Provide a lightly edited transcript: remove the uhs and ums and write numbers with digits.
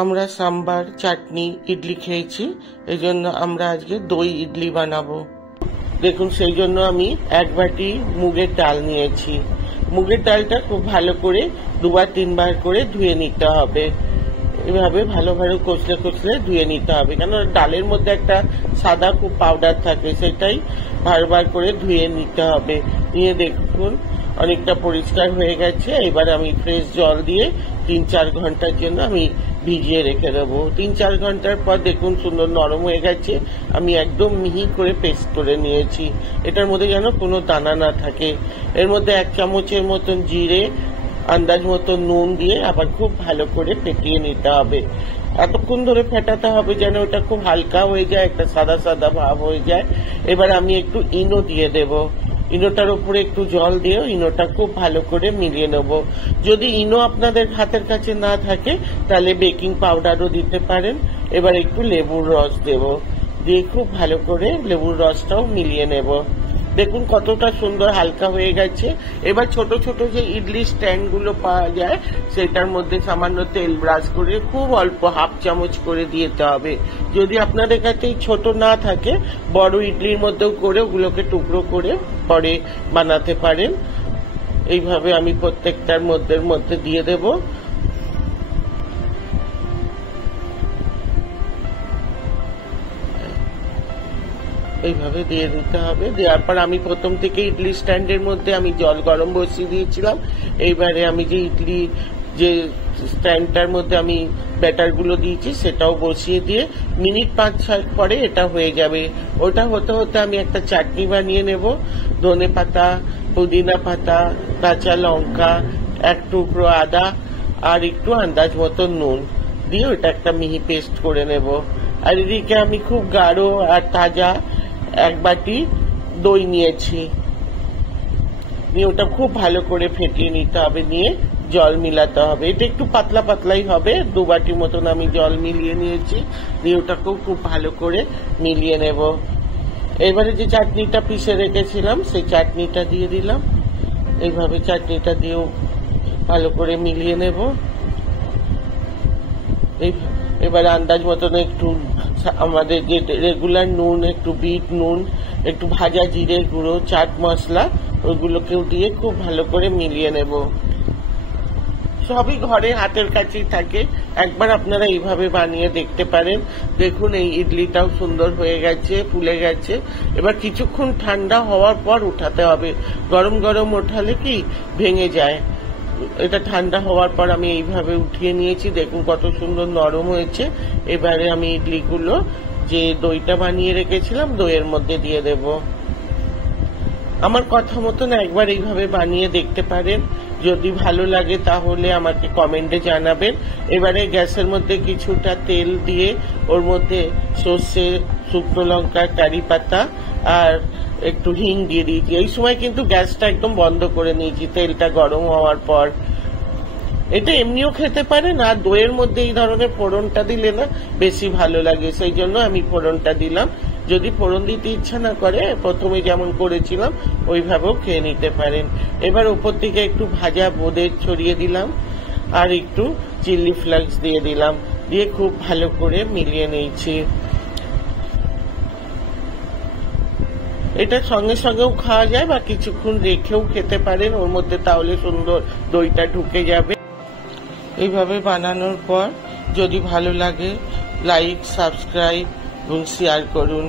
আমরা সাম্বার চাটনি ইডলি খেয়েছি, এই জন্য আমরা আজকে দই ইডলি বানাবো। দেখুন, সেই জন্য আমি 1 বাটি মুগের ডাল নিয়েছি। মুগের ডালটা খুব ভালো করে 2-3 বার করে ধুয়ে নিতে হবে। এভাবে ভালো ভালো কচলে কচলে ধুয়ে নিতে হবে, কেন ডালের মধ্যে একটা সাদা খুব পাউডার থাকে, সেটাই বারবার করে ধুয়ে নিতে হবে। নিয়ে দেখুন অনেকটা পরিষ্কার হয়ে গেছে। এবার আমি ফ্রেশ জল দিয়ে 3-4 ঘন্টার জন্য আমি ভিজিয়ে রেখে দেবো। 3-4 ঘন্টার পর দেখুন সুন্দর নরম হয়ে গেছে। আমি একদম মিহি করে পেস্ট করে নিয়েছি। এটার মধ্যে যেন কোনো দানা না থাকে। এর মধ্যে 1 চামচের মতন জিরে, আন্দাজ মতো নুন দিয়ে আবার খুব ভালো করে ফেটিয়ে নিতে হবে। এতক্ষণ ধরে ফেটাতে হবে যেন ওটা খুব হালকা হয়ে যায়, একটা সাদা সাদা ভাব হয়ে যায়। এবার আমি একটু ইনো দিয়ে দেব। ইনোটার উপরে একটু জল দিয়ে ইনোটা খুব ভালো করে মিলিয়ে নেব। যদি ইনো আপনাদের হাতের কাছে না থাকে তাহলে বেকিং পাউডারও দিতে পারেন। এবার একটু লেবুর রস দেব, দিয়ে খুব ভালো করে লেবুর রসটাও মিলিয়ে নেব। দেখুন কতটা সুন্দর হালকা হয়ে গেছে। এবার ছোট ছোট যে ইডলি স্ট্যান্ড গুলো পাওয়া যায়, সেটার মধ্যে সামান্য তেল ব্রাশ করে খুব অল্প 1/2 চামচ করে দিতে হবে। যদি আপনাদের কাছে ছোট না থাকে, বড় ইডলির মধ্যেও করে ওগুলোকে টুকরো করে পরে বানাতে পারেন। এইভাবে আমি প্রত্যেকটার মধ্যে দিয়ে দেব। এইভাবে দিয়ে দিতে হবে। দেওয়ার পর আমি প্রথম থেকে ইডলি স্ট্যান্ডের মধ্যে আমি জল গরম বসিয়ে দিয়েছিলাম। এইবারে আমি যে ইডলি যে স্ট্যান্ডটার মধ্যে আমি ব্যাটারগুলো দিয়েছি সেটাও বসিয়ে দিয়ে মিনিট 5-6 পরে এটা হয়ে যাবে। ওটা হতে হতে আমি একটা চাটনি বানিয়ে নেব। ধনে পাতা, পুদিনা পাতা, কাঁচা লঙ্কা, 1 টুকরো আদা আর একটু আন্দাজ মতো নুন দিয়ে ওটা একটা মিহি পেস্ট করে নেব। আর এদিকে আমি খুব গাঢ় আর তাজা 1 বাটি দই নিয়েছি। নিয়ে ওটা খুব ভালো করে ফেটিয়ে নিতে হবে, নিয়ে জল মিলাতে হবে। এটা একটু পাতলা পাতলাই হবে। 2 বাটি মতন আমি জল মিলিয়ে নিয়েছি, দিয়ে ওটাকেও খুব ভালো করে মিলিয়ে নেব। এবারে যে চাটনিটা পিষে রেখেছিলাম সেই চাটনিটা দিয়ে দিলাম। এইভাবে চাটনিটা দিয়েও ভালো করে মিলিয়ে নেব। এবার আন্দাজ মতন একটু আমাদের যে রেগুলার নুন, একটু বিট নুন, একটু ভাজা জিরে গুঁড়ো, চাট মশলা, ওইগুলোকেও দিয়ে খুব ভালো করে মিলিয়ে নেব। সবই ঘরে হাতের কাছেই থাকে। একবার আপনারা এইভাবে বানিয়ে দেখতে পারেন। দেখুন এই ইডলিটাও সুন্দর হয়ে গেছে, ফুলে গেছে। এবার কিছুক্ষণ ঠান্ডা হওয়ার পর উঠাতে হবে। গরম গরম ওঠালে কি ভেঙে যায়। এটা ঠান্ডা হওয়ার পর আমি এইভাবে উঠিয়ে নিয়েছি। দেখুন কত সুন্দর নরম হয়েছে। এবারে আমি ইডলিগুলো যে দইটা বানিয়ে রেখেছিলাম দইয়ের মধ্যে দিয়ে দেব। আমার কথা মতন একবার এইভাবে বানিয়ে দেখতে পারেন। যদি ভালো লাগে তাহলে আমাকে কমেন্টে জানাবেন। এবারে গ্যাসের মধ্যে কিছুটা তেল দিয়ে ওর মধ্যে সর্ষে, শুকনো লঙ্কা, কারি পাতা আর একটু হিং দিয়ে দিয়েছি। এই সময় কিন্তু গ্যাসটা একদম বন্ধ করে নিয়েছি তেলটা গরম হওয়ার পর। এটা এমনিও খেতে পারেন, আর দইয়ের মধ্যে এই ধরনের ফোড়নটা দিলে না বেশি ভালো লাগে, সেই জন্য আমি ফোড়নটা দিলাম। যদি ফোড়ন দিতে ইচ্ছা না করে, প্রথমে যেমন করেছিলাম ওইভাবেও খেয়ে নিতে পারেন। এবার উপর থেকে একটু ভাজা বোঁদে ছড়িয়ে দিলাম আর একটু চিলি ফ্লেক্স দিয়ে দিলাম, দিয়ে খুব ভালো করে মিলিয়ে নিয়েছি। এটা সঙ্গে সঙ্গেও খাওয়া যায় বা কিছুক্ষণ রেখেও খেতে পারেন ওর মধ্যে, তাহলে সুন্দর দইটা ঢুকে যাবে। এইভাবে বানানোর পর যদি ভালো লাগে লাইক, সাবস্ক্রাইব এবং শেয়ার করুন।